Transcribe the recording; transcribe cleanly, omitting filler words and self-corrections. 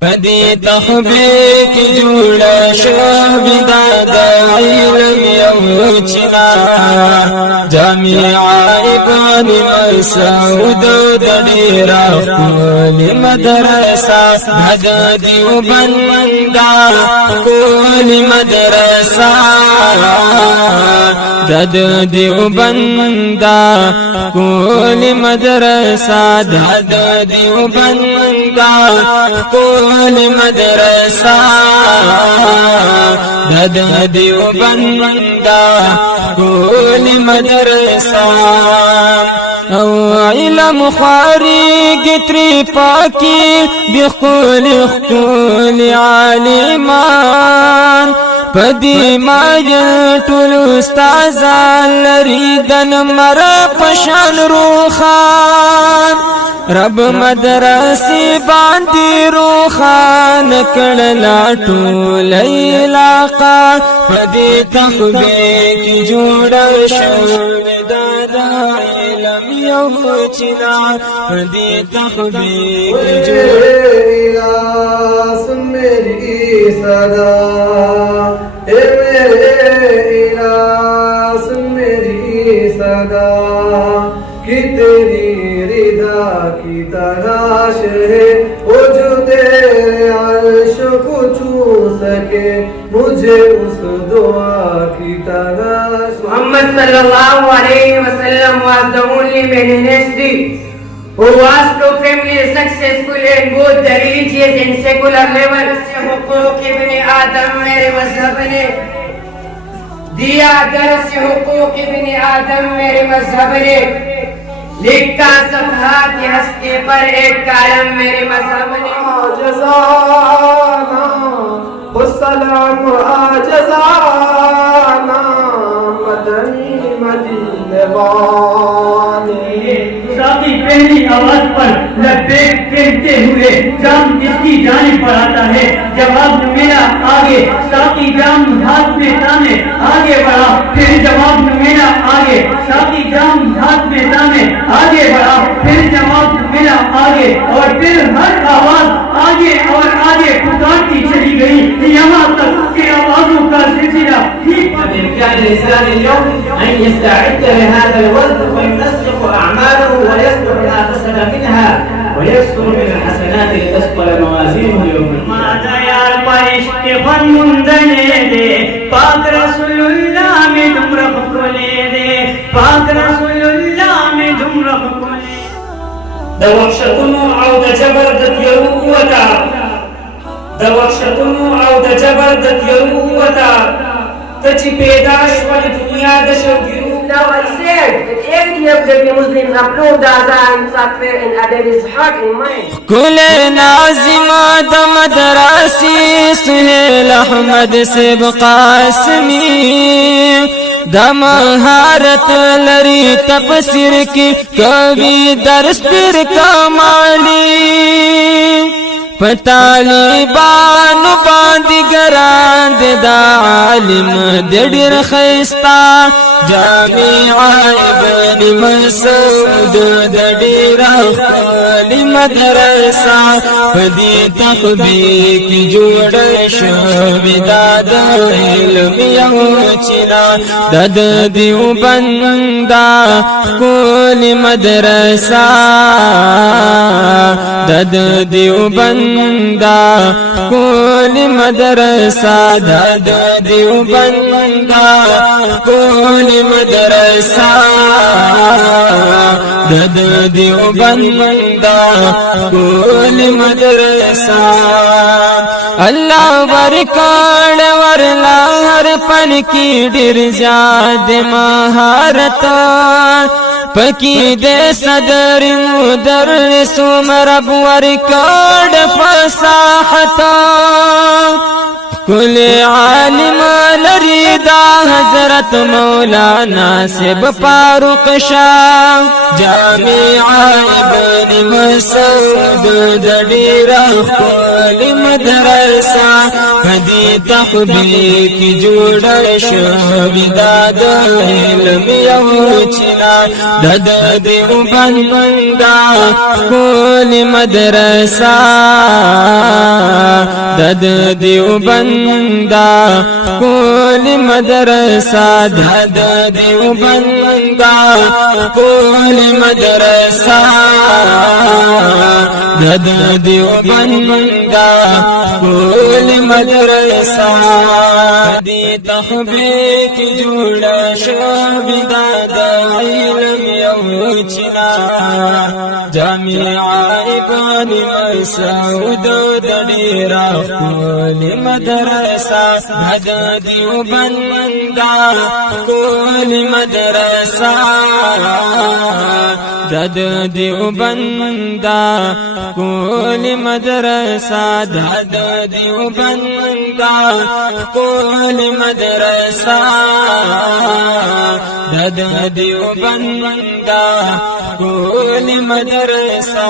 پدی تخبیق جوڑا شابدا دا علم یو چنا جامعہ ابن مسعود دڑیرا کول مدرسہ بھد دیو بندہ کول مدرسہ دد دیو بندہ کول مدرسہ دد دیو بندہ کول مدرسہ دد دیو بندہ کول مدرسہ او علم خواری گتری پاکی بخول خول عالمان پدی ماجل طول استازان لریدن مر پشان روخان رب مدرسی باندی روخان کڑلا طول علاقہ پدی تخبیق جوڑا شویدادا علم یو چنا پدی تخبیق جوڑا سن میری صدا اے میرے الہ سن میری صدا کہ تیری رضا کی تلاش ہے وہ جو تیرے عرش کو چھو سکے مجھے اس دعا کی تلاش. Muhammad sallallahu alayhi wa sallam was the only man in history who was profoundly successful in both the religious and secular levels. حقوق ابن آدم میرے مذہب نے دیا درس حقوق ابن آدم میرے مذہب نے لکھا صفحات ہستے پر ایک کالم میرے مذہب نے جزانا والسلام جزانا مدنی مدینے بانی. ساقی پہلی آواز پر لبیک کہتے ہوئے جام جس کی جانب پر آتا ہے جواب میرا آگے ساقی جام ہاتھ میں تانے آگے بڑھا پھر جواب میرا آگے ساقی جام ہاتھ میں تانے آگے بڑھا پھر جواب میرا آگے اور پھر ہر آواز آگے اور آگے پکارتی چلی گئی یہاں تک کہ آوازوں کا سلسلہ ٹھیک بإمكان الإنسان اليوم أن يستعد لهذا الوزن فينسق أعماله ويصلح ما فسد منها ويكثر من الحسنات لتثقل موازينه يوم ماذا یار پرشت خون مندنے دے پاک رسول اللہ میں تم رخ کو لے دے پاک رسول اللہ میں تم رخ کو لے د وحشتونو او د جبر د تیرو قوتا د وحشتونو او د جبر د تیرو قوتا ته چې پیدا شوه د دنیا د شوګیرو. Now I said that every of the Muslims approve the Azan software and added his heart and mind. کل ناظم د مدرسی سہیل احمد سیب قاسمی د مہارت لری تفسیر کی کبھی درس پھر کمالی پتالیبانو باندی گراند دا عالم دیر خیستا جامعہ ابن مسعود دیر خالی مدرسہ پدی تخبیق جوڑ شویدہ دا علم یو چنا دد دیو بندہ کول مدرسہ دد دیو بندہ کول مدرسہ دد دیو بندہ کول مدرسہ دد دیو بندہ کول مدرسہ. اللہ ورکاڑ ورلا ہر پن کی ڈر زیاد مہارت پکی دے صدر مدرس مرب ورکاڑ فصاحت کل عالم لریدا حضرت مولانا سب فاروق شاہ جامعہ ابن مسعود دیر خول مدرسہ پدی تخبیق جوڑ شویدہ دا علم یو چنا دد دیو بندہ کول مدرسہ دد دیوبندا کول مدرسہ دد دیوبندا کول مدرسہ دد دیوبندا کول مدرسہ دی تخبیق جوڑا شابدا دا علم یوچنا جامعہ ابن مسعود دڑیرا کول مدرسہ دد دیوبندا کول مدرسہ دد دیوبندا کول مدرسہ دد دیوبندا کول مدرسہ دد دیوبندا کول مدرسہ